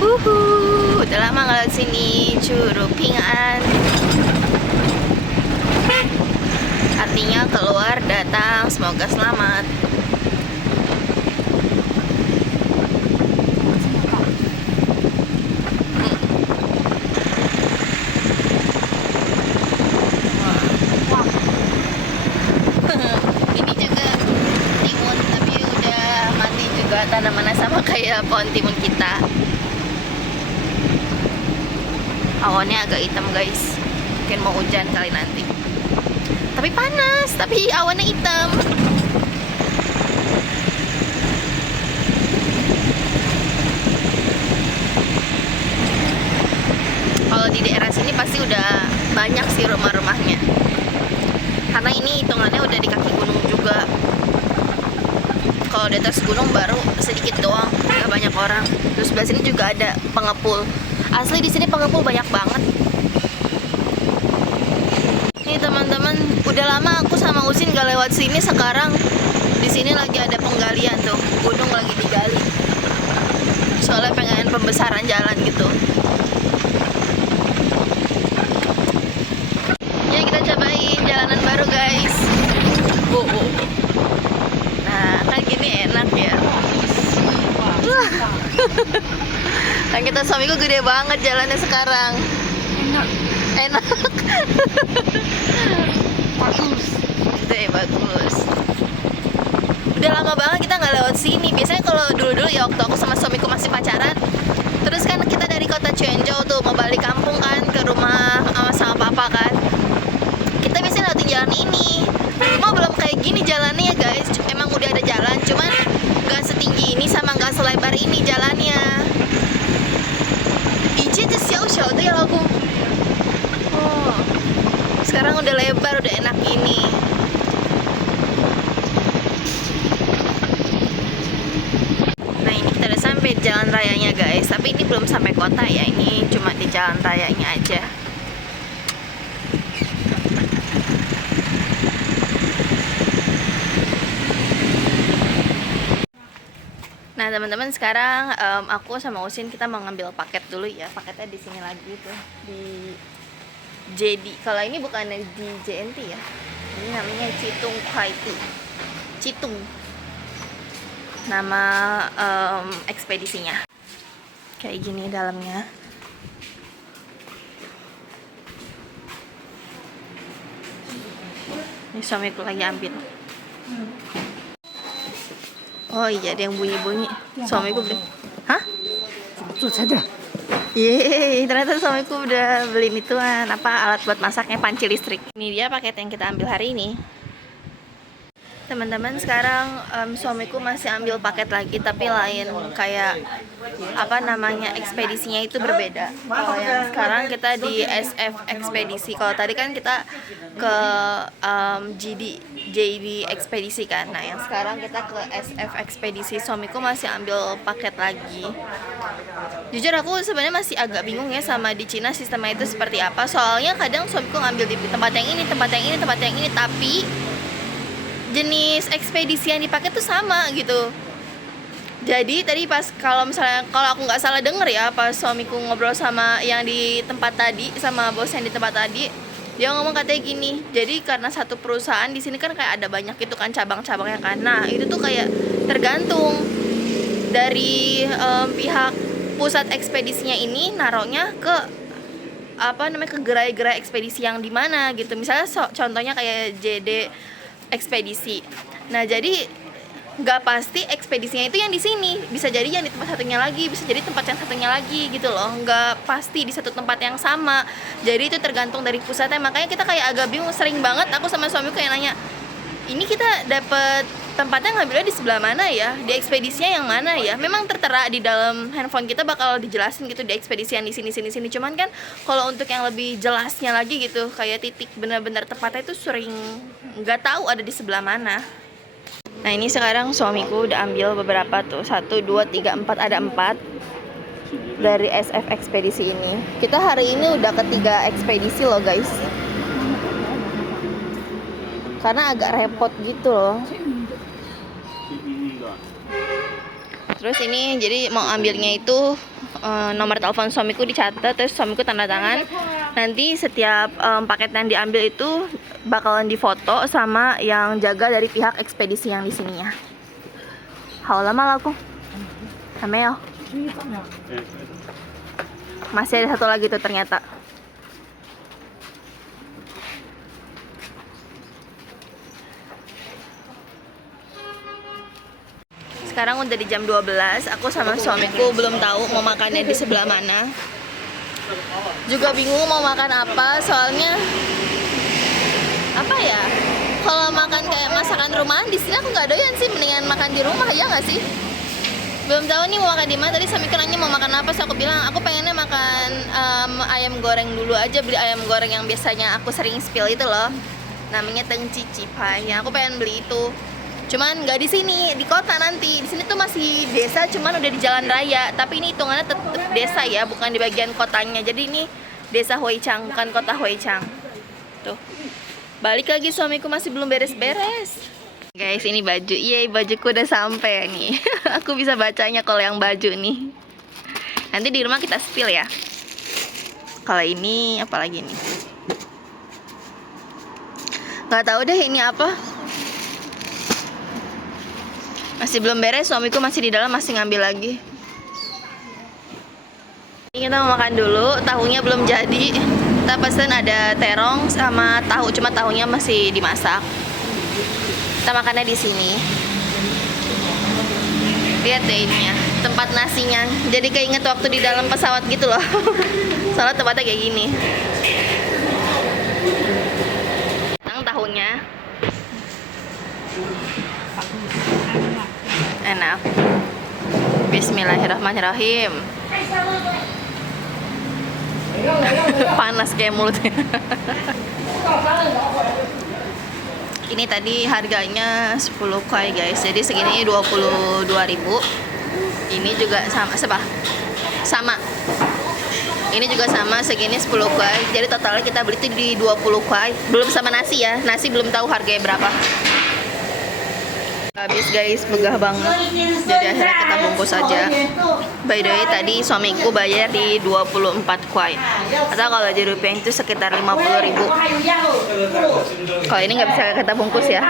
Udah lama nggak lewat sini. Curug Ping'an. Artinya keluar, datang, semoga selamat. Ini juga timun, tapi udah mati juga tanamannya, sama kayak pohon timun kita. Awannya agak hitam guys, mungkin mau hujan kali nanti. Tapi panas, tapi awannya hitam. Kalau di daerah sini pasti udah banyak sih rumah-rumahnya, karena ini hitungannya udah di kaki gunung juga. Kalau di atas gunung baru sedikit doang, nggak banyak orang. Terus sebelah sini juga ada pengepul. Asli di sini pengepul banyak banget. Nih teman-teman, udah lama aku sama Usin gak lewat sini. Sekarang di sini lagi ada penggalian tuh, gunung lagi digali. Soalnya pengen pembesaran jalan gitu. Ya kita cobain jalanan baru guys. Nah kan gini enak ya. Kan kita suamiku gede banget jalannya sekarang. Enak. Bagus. Itu ya bagus. Udah lama banget kita nggak lewat sini. Biasanya kalau dulu-dulu ya waktu aku sama suamiku masih pacaran, terus kan kita dari kota Cianjur tuh mau balik kampung kan ke rumah sama papa kan. Kita biasanya lewatin jalan ini. Cuma belum kayak gini jalannya ya guys. Emang udah ada jalan, cuman nggak setinggi ini sama nggak selebar ini jalannya. Ije tuh siau-siau tuh ya lagu. Oh, sekarang udah lebar, udah enak ini. Nah ini kita udah sampai di jalan rayanya guys. Tapi ini belum sampai kota ya. Ini cuma di jalan rayanya aja. Nah teman-teman, sekarang aku sama Usin kita mau ngambil paket dulu ya. Paketnya di sini lagi tuh, di JD. Kalau ini bukan di JNT ya. Ini namanya Citung Kuaiti. Citung. Nama ekspedisinya. Kayak gini dalamnya. Ini suamiku lagi ambil. Oh iya, ada yang bunyi-bunyi. Suamiku beli. Hah? Yeay, ternyata suamiku udah beli ituan, apa, alat buat masaknya, panci listrik. Ini dia paket yang kita ambil hari ini. Teman-teman, sekarang suamiku masih ambil paket lagi, tapi lain, kayak apa namanya, ekspedisinya itu berbeda. Kalau yang sekarang kita di SF ekspedisi. Kalau tadi kan kita ke JD ekspedisi kan. Nah yang sekarang kita ke SF ekspedisi. Suamiku masih ambil paket lagi. Jujur aku sebenarnya masih agak bingung ya sama di Cina sistemnya itu seperti apa. Soalnya kadang suamiku ngambil di tempat yang ini, tempat yang ini, tempat yang ini, tapi jenis ekspedisi yang dipakai tuh sama gitu. Jadi tadi pas kalau aku nggak salah denger ya, pas suamiku ngobrol sama yang di tempat tadi, sama bos yang di tempat tadi, dia ngomong katanya gini. Jadi karena satu perusahaan di sini kan kayak ada banyak gitu kan cabang-cabangnya kan. Nah itu tuh kayak tergantung dari pihak pusat ekspedisinya ini naruhnya ke apa namanya, ke gerai-gerai ekspedisi yang di mana gitu. Misalnya contohnya kayak JD ekspedisi. Nah jadi nggak pasti ekspedisinya itu yang di sini, bisa jadi yang di tempat satunya lagi, bisa jadi tempat yang satunya lagi gitu loh. Nggak pasti di satu tempat yang sama. Jadi itu tergantung dari pusatnya. Makanya kita kayak agak bingung. Sering banget aku sama suamiku kayak nanya, ini kita dapet tempatnya ngambilnya di sebelah mana ya, di ekspedisinya yang mana ya. Memang tertera di dalam handphone kita bakal dijelasin gitu di ekspedisi yang di sini. Cuman kan kalau untuk yang lebih jelasnya lagi gitu, kayak titik benar-benar tepatnya itu sering nggak tahu ada di sebelah mana. Nah ini sekarang suamiku udah ambil beberapa tuh, 1, 2, 3, 4, ada 4 dari SF ekspedisi ini. Kita hari ini udah ketiga ekspedisi loh guys, karena agak repot gitu loh. Terus ini jadi mau ambilnya itu nomor telepon suamiku dicatat, terus suamiku tanda tangan. Nanti setiap paket yang diambil itu bakalan difoto sama yang jaga dari pihak ekspedisi yang di sini ya. Hao lama aku. Sampai masih ada satu lagi tuh ternyata. Sekarang udah di jam 12, aku sama suamiku belum tahu mau makannya di sebelah mana. Juga bingung mau makan apa, soalnya apa ya? Kalau makan kayak masakan rumahan di sini aku nggak doyan sih, mendingan makan di rumah ya nggak sih? Belum tahu nih mau makan di mana. Tadi suamiku nanya mau makan apa, so aku bilang aku pengennya makan ayam goreng dulu aja, beli ayam goreng yang biasanya aku sering spill itu loh. Namanya Tengci Cipai. Ya, aku pengen beli itu. Cuman nggak di sini, di kota nanti. Di sini tuh masih desa, cuman udah di jalan raya. Tapi ini hitungannya tetap desa ya, bukan di bagian kotanya. Jadi ini desa Huichang, bukan kota Huichang. Tuh. Balik lagi, suamiku masih belum beres-beres. Guys, ini baju. Yeay, bajuku udah sampai nih. Aku bisa bacanya kalau yang baju nih. Nanti di rumah kita spill ya. Kalau ini apalagi nih? Nggak tahu deh ini apa. Masih belum beres, suamiku masih di dalam, masih ngambil lagi. Ini kita mau makan dulu, tahunya belum jadi. Kita pesen ada terong sama tahu, cuma tahunya masih dimasak. Kita makannya di sini. Lihat deh ininya, tempat nasinya. Jadi keinget waktu di dalam pesawat gitu loh. Soalnya tempatnya kayak gini. Tahunya enak. Bismillahirrahmanirrahim. Panas kayak mulutnya. Ini tadi harganya 10 kuai guys. Jadi segini 22.000. Ini juga sama sama. Ini juga sama, segini 10 kuai. Jadi totalnya kita beli itu di 20 kuai. Belum sama nasi ya. Nasi belum tahu harganya berapa. Habis guys, begah banget. Jadi akhirnya kita bungkus aja. By the way, tadi suamiku bayar di 24 kuai. Atau kalau di rupiah itu sekitar 50.000. Kalau ini nggak bisa kita bungkus ya.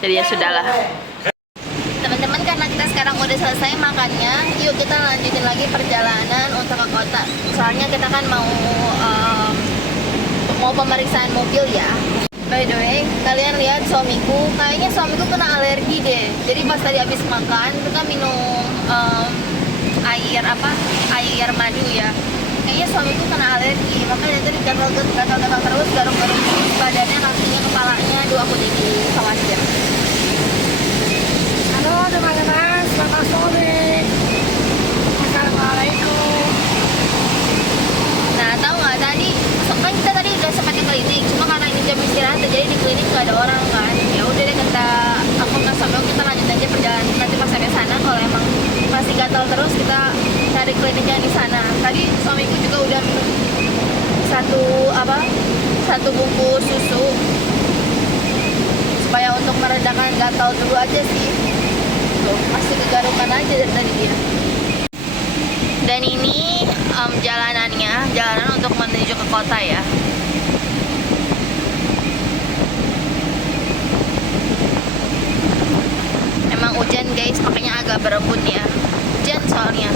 Jadi ya sudahlah. Teman-teman, karena kita sekarang udah selesai makannya, yuk kita lanjutin lagi perjalanan untuk ke kota. Soalnya kita kan mau pemeriksaan mobil ya. By the way, kalian lihat suamiku, kayaknya suamiku kena alergi deh. Jadi pas tadi habis makan, kita minum air madu ya. Kayaknya suamiku kena alergi, makanya tadi gatal-gatal terus, garuk-garuk badannya, kakinya, kepalanya. Aduh, aku jadi khawatir. Halo teman-teman, selamat sore. Assalamualaikum. Nah, tahu nggak tadi? Kan kita tadi udah sempat ke klinik, cuma karena ini jam istirahat, jadi di klinik nggak ada orang kan. Ya udah deh, aku nggak sampai, kita lanjut aja perjalanan. Nanti pas sampai sana, kalau emang masih gatal terus, kita cari klinik yang di sana. Tadi suamiku juga udah minum satu bungkus susu supaya untuk meredakan gatal dulu aja sih. Tuh, masih kegarukan aja dari tadi dia. Dan ini jalanan untuk menuju ke kota ya. Emang hujan guys, makanya agak berebut ya. Hujan soalnya.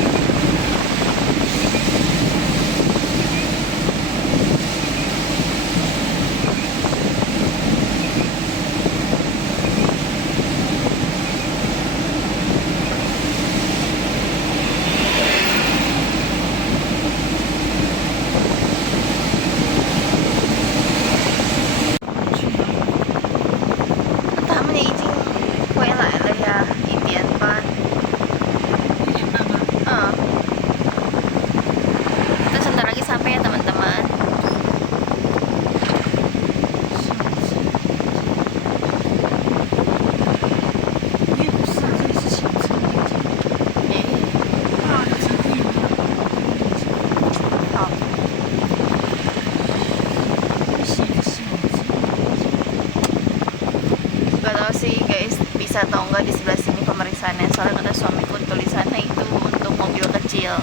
Gak tau sih guys, bisa atau enggak di sebelah sini pemeriksaan tulisannya, soalnya kata suamiku tulisannya itu untuk mobil kecil.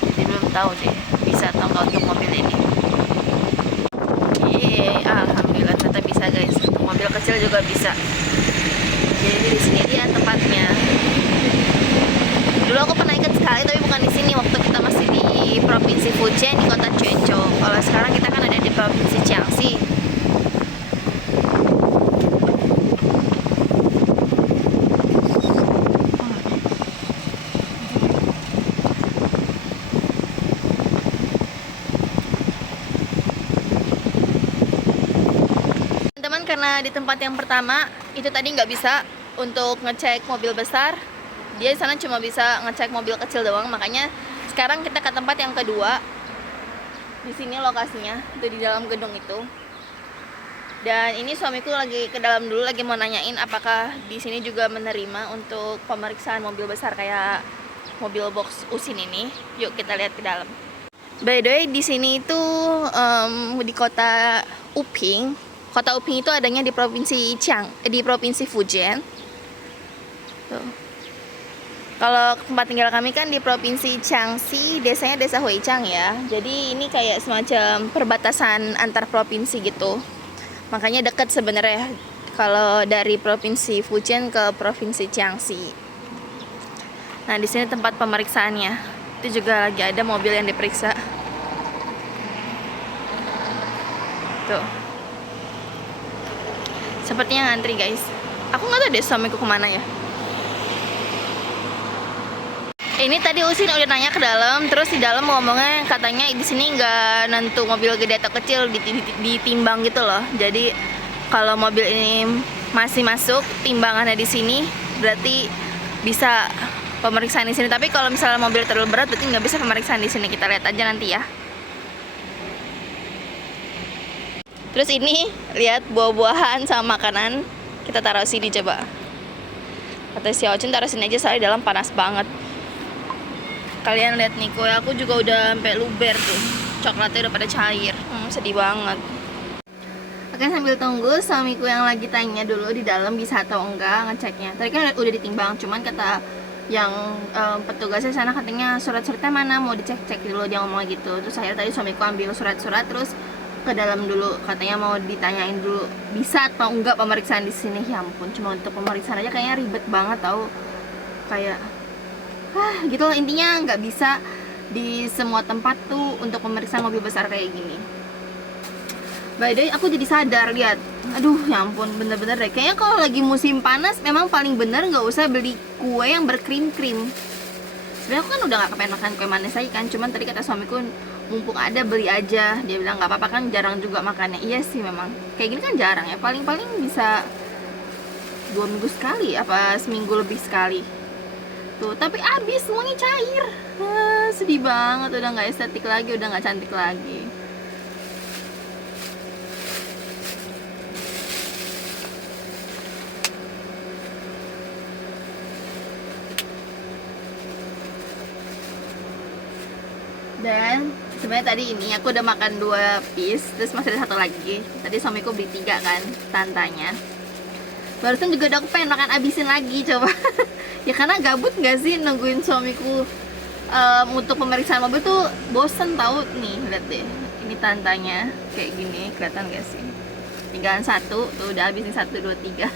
Jadi belum tahu deh bisa atau enggak untuk mobil ini. Alhamdulillah ternyata bisa guys, untuk mobil kecil juga bisa. Jadi di sini dia tempatnya. Dulu aku pernah ikut sekali tapi bukan di sini, waktu kita masih di provinsi Fujian di kota Quanzhou. Kalau sekarang kita kan ada di provinsi Jiangxi. Teman-teman, karena di tempat yang pertama itu tadi nggak bisa untuk ngecek mobil besar, dia di sana cuma bisa ngecek mobil kecil doang. Makanya sekarang kita ke tempat yang kedua. Di sini lokasinya itu di dalam gedung itu. Dan ini suamiku lagi ke dalam dulu, lagi mau nanyain apakah di sini juga menerima untuk pemeriksaan mobil besar kayak mobil box Usin ini. Yuk kita lihat ke dalam. By the way, di sini itu di kota Uping. Kota Uping itu adanya di provinsi di provinsi Fujian. Tuh. Kalau tempat tinggal kami kan di provinsi Jiangxi, desanya desa Huichang ya. Jadi ini kayak semacam perbatasan antar provinsi gitu. Makanya dekat sebenarnya kalau dari provinsi Fujian ke provinsi Jiangxi. Nah, di sini tempat pemeriksaannya. Itu juga lagi ada mobil yang diperiksa. Tuh. Sepertinya ngantri guys. Aku nggak tahu deh suamiku kemana ya. Ini tadi Usin udah nanya ke dalam, terus di dalam ngomongnya katanya di sini nggak nentu mobil gede atau kecil, ditimbang gitu loh. Jadi kalau mobil ini masih masuk timbangannya di sini, berarti bisa pemeriksaan di sini. Tapi kalau misalnya mobil terlalu berat, berarti nggak bisa pemeriksaan di sini. Kita lihat aja nanti ya. Terus ini lihat buah-buahan sama makanan kita taruh sini coba. Kata si Ocin taruh sini aja soalnya dalam panas banget. Kalian lihat nih, kue aku juga udah sampai luber tuh. Coklatnya udah pada cair. Sedih banget. Oke, sambil tunggu suamiku yang lagi tanya dulu di dalam bisa atau enggak ngeceknya. Tadi kan udah ditimbang, cuman kata yang petugasnya sana katanya surat-suratnya mana mau dicek-cek dulu, dia ngomong gitu. Terus akhirnya tadi suamiku ambil surat-surat terus ke dalam dulu, katanya mau ditanyain dulu bisa atau enggak pemeriksaan di sini. Ya ampun, cuma untuk pemeriksaan aja kayaknya ribet banget tau, kayak gitu loh. Intinya nggak bisa di semua tempat tuh untuk pemeriksaan mobil besar kayak gini. By the way, aku jadi sadar, lihat, aduh ya ampun, bener-bener deh kayaknya kalau lagi musim panas memang paling bener nggak usah beli kue yang berkrim-krim. Sebenarnya aku kan udah nggak kepengen makan kue manis lagi kan, cuman tadi kata suamiku mumpung ada beli aja, dia bilang nggak apa-apa kan jarang juga makannya. Iya sih memang kayak gini kan jarang ya, paling-paling bisa 2 minggu sekali apa seminggu lebih sekali tuh, tapi habis semuanya cair. Sedih banget, udah nggak estetik lagi, udah nggak cantik lagi. Dan sebenarnya tadi ini aku udah makan 2 piece, terus masih ada 1 lagi. Tadi suamiku beli 3 kan, tantanya. Barusan juga udah aku pengen makan abisin lagi, coba. Ya karena gabut gak sih nungguin suamiku untuk pemeriksaan mobil tuh bosen tau. Nih, lihat deh, ini tantanya kayak gini, kelihatan gak sih? Tinggalan 1, tuh udah habisin 1, 2, 3.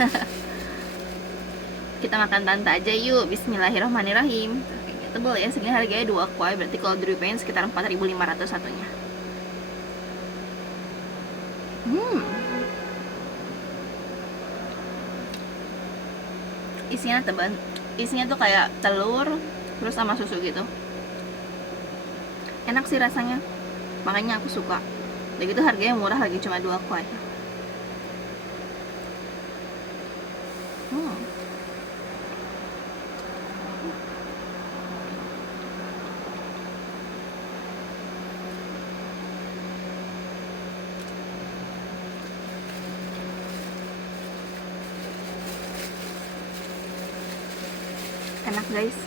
Kita makan tanta aja yuk, bismillahirrahmanirrahim. Tebel ya, segini harganya 2 kuai, berarti kalau dirupiahin sekitar 4.500 satunya. Isinya tebal, isinya tuh kayak telur terus sama susu gitu. Enak sih rasanya, makanya aku suka. Dan gitu harganya murah lagi, cuma 2 kuai. Enak guys.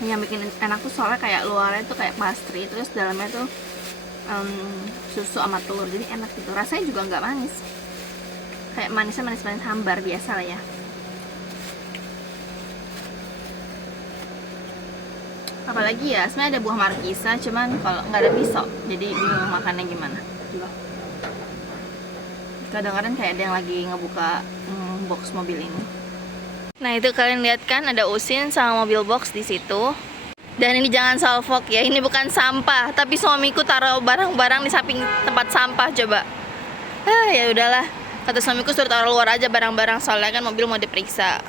Yang bikin enak tuh soalnya kayak luarnya tuh kayak pastry, terus dalamnya tuh susu sama telur, jadi enak gitu. Rasanya juga nggak manis, kayak manisnya manis hambar biasa lah ya. Apalagi ya, sebenarnya ada buah markisa, cuman kalau nggak ada pisau, jadi bingung makannya gimana. Kadang-kadang kayak ada yang lagi ngebuka box mobil ini. Nah itu kalian lihat kan ada Usin sama mobil box di situ. Dan ini jangan salfok ya, ini bukan sampah, tapi suamiku taruh barang-barang di samping tempat sampah coba. Ya udahlah, kata suamiku suruh taruh luar aja barang-barang, soalnya kan mobil mau diperiksa.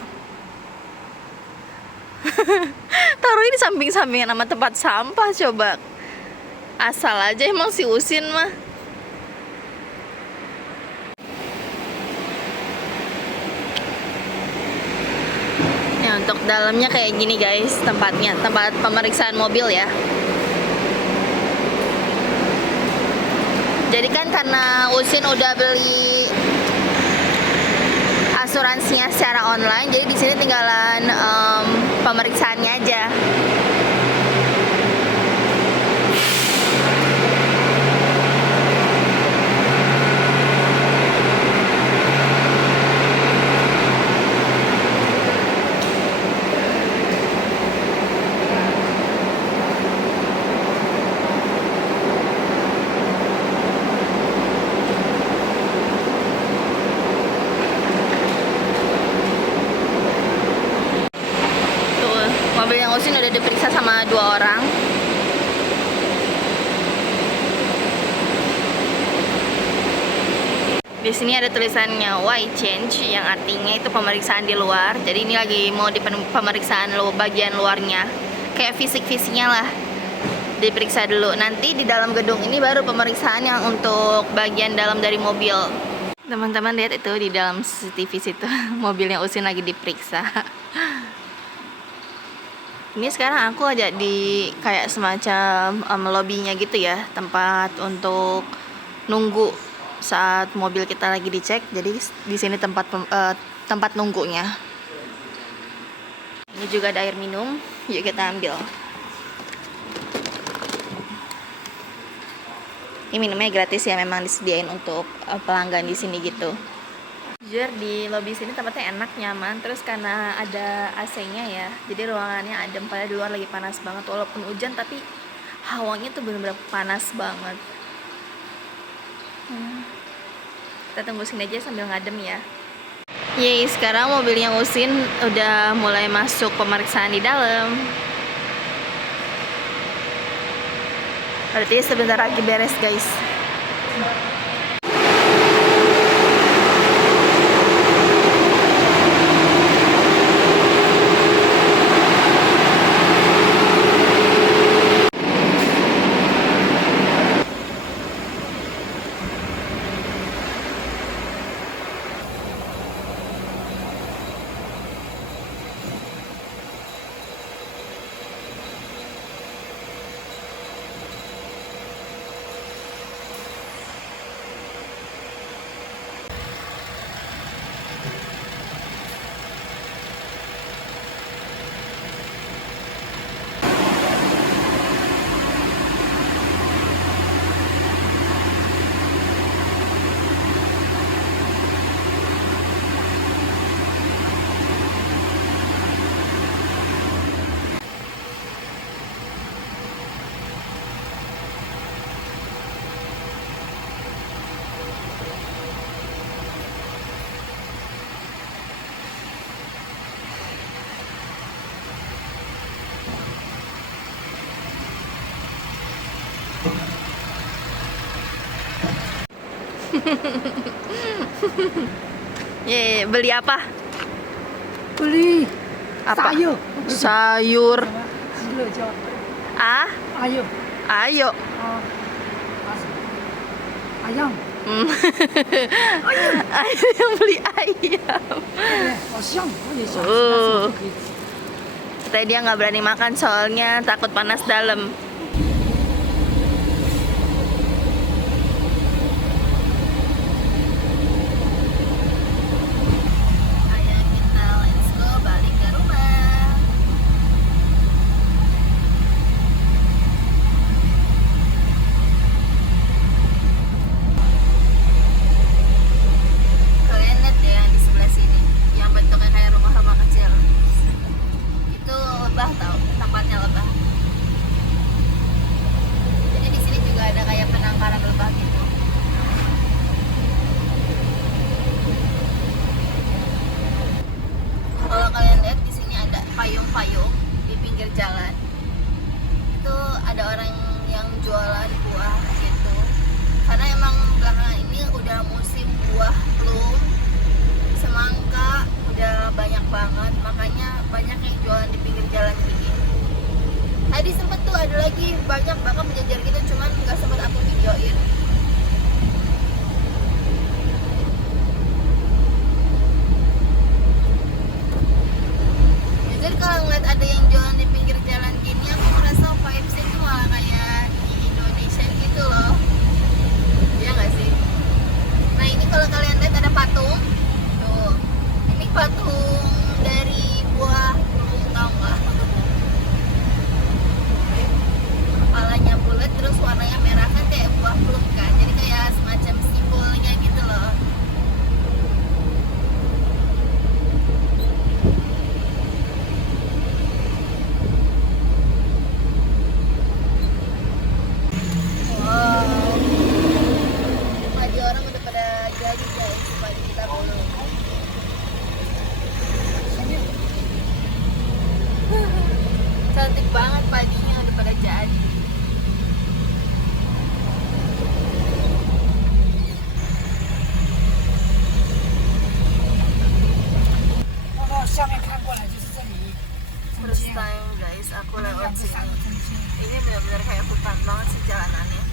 Taruh di samping-sampingan sama tempat sampah coba. Asal aja emang si Usin mah. Ya untuk dalamnya kayak gini guys, tempatnya, tempat pemeriksaan mobil ya. Jadi kan karena Usin udah beli asuransinya secara online, jadi di sini tinggalan pemeriksaannya aja. Mobil yang Usin udah diperiksa sama 2 orang. Di sini ada tulisannya why change, yang artinya itu pemeriksaan di luar. Jadi ini lagi mau di pemeriksaan bagian luarnya, kayak fisik-fisiknya lah, diperiksa dulu. Nanti di dalam gedung ini baru pemeriksaan yang untuk bagian dalam dari mobil. Teman-teman lihat itu di dalam CCTV situ, mobilnya Usin lagi diperiksa. Ini sekarang aku aja di kayak semacam lobbynya gitu ya, tempat untuk nunggu saat mobil kita lagi dicek. Jadi di sini tempat nunggunya. Ini juga ada air minum, yuk kita ambil. Ini minumnya gratis ya, memang disediain untuk pelanggan di sini gitu. Jujur di lobby sini tempatnya enak, nyaman, terus karena ada AC-nya ya, jadi ruangannya adem. Padahal di luar lagi panas banget, walaupun hujan tapi hawanya tuh bener-bener panas banget. Kita tunggu sini aja sambil ngadem ya. Yeay, sekarang mobilnya Usin udah mulai masuk pemeriksaan di dalam. Berarti sebentar lagi beres guys. Ye, beli apa? Beli Apa? sayur. Sayur. Ah? Ayo. Ayo. Ayam. Ayo yang beli ayam. Siang. Tadi dia nggak berani makan soalnya takut panas dalam. banyak yang jualan di pinggir jalan gini. Tadi sempet tuh ada lagi banyak bahkan menjajar gitu, cuman nggak sempet aku videoin. Jadi kalau ngeliat ada yang jualan di pinggir jalan gini, aku merasa vibes-nya tuh malah kayak di Indonesia gitu loh. Iya nggak sih? Nah ini kalau kalian lihat ada patung, tuh, ini patung dari buah plum, tau nggak? Kepalanya bulat terus warnanya merah kan kayak buah plum kan, jadi kayak semacam simbolnya gitu loh. Wow, padi orang udah pada jadi guys, padi kita belum. Cantik banget padinya udah pada jadi. First time guys aku lewat sini. Ini benar-benar kayak hutan banget sih jalanannya.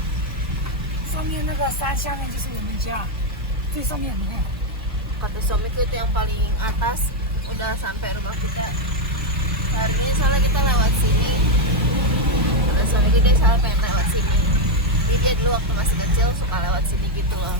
上面那个山下面就是我们家，最上面你看。 Kata suamiku itu yang paling atas udah sampai rumah kita. Hari ini soalnya kita lewat sini. Kata suamiku dia selalu pengen lewat sini. Jadi dia dulu waktu masih kecil suka lewat sini gitu loh.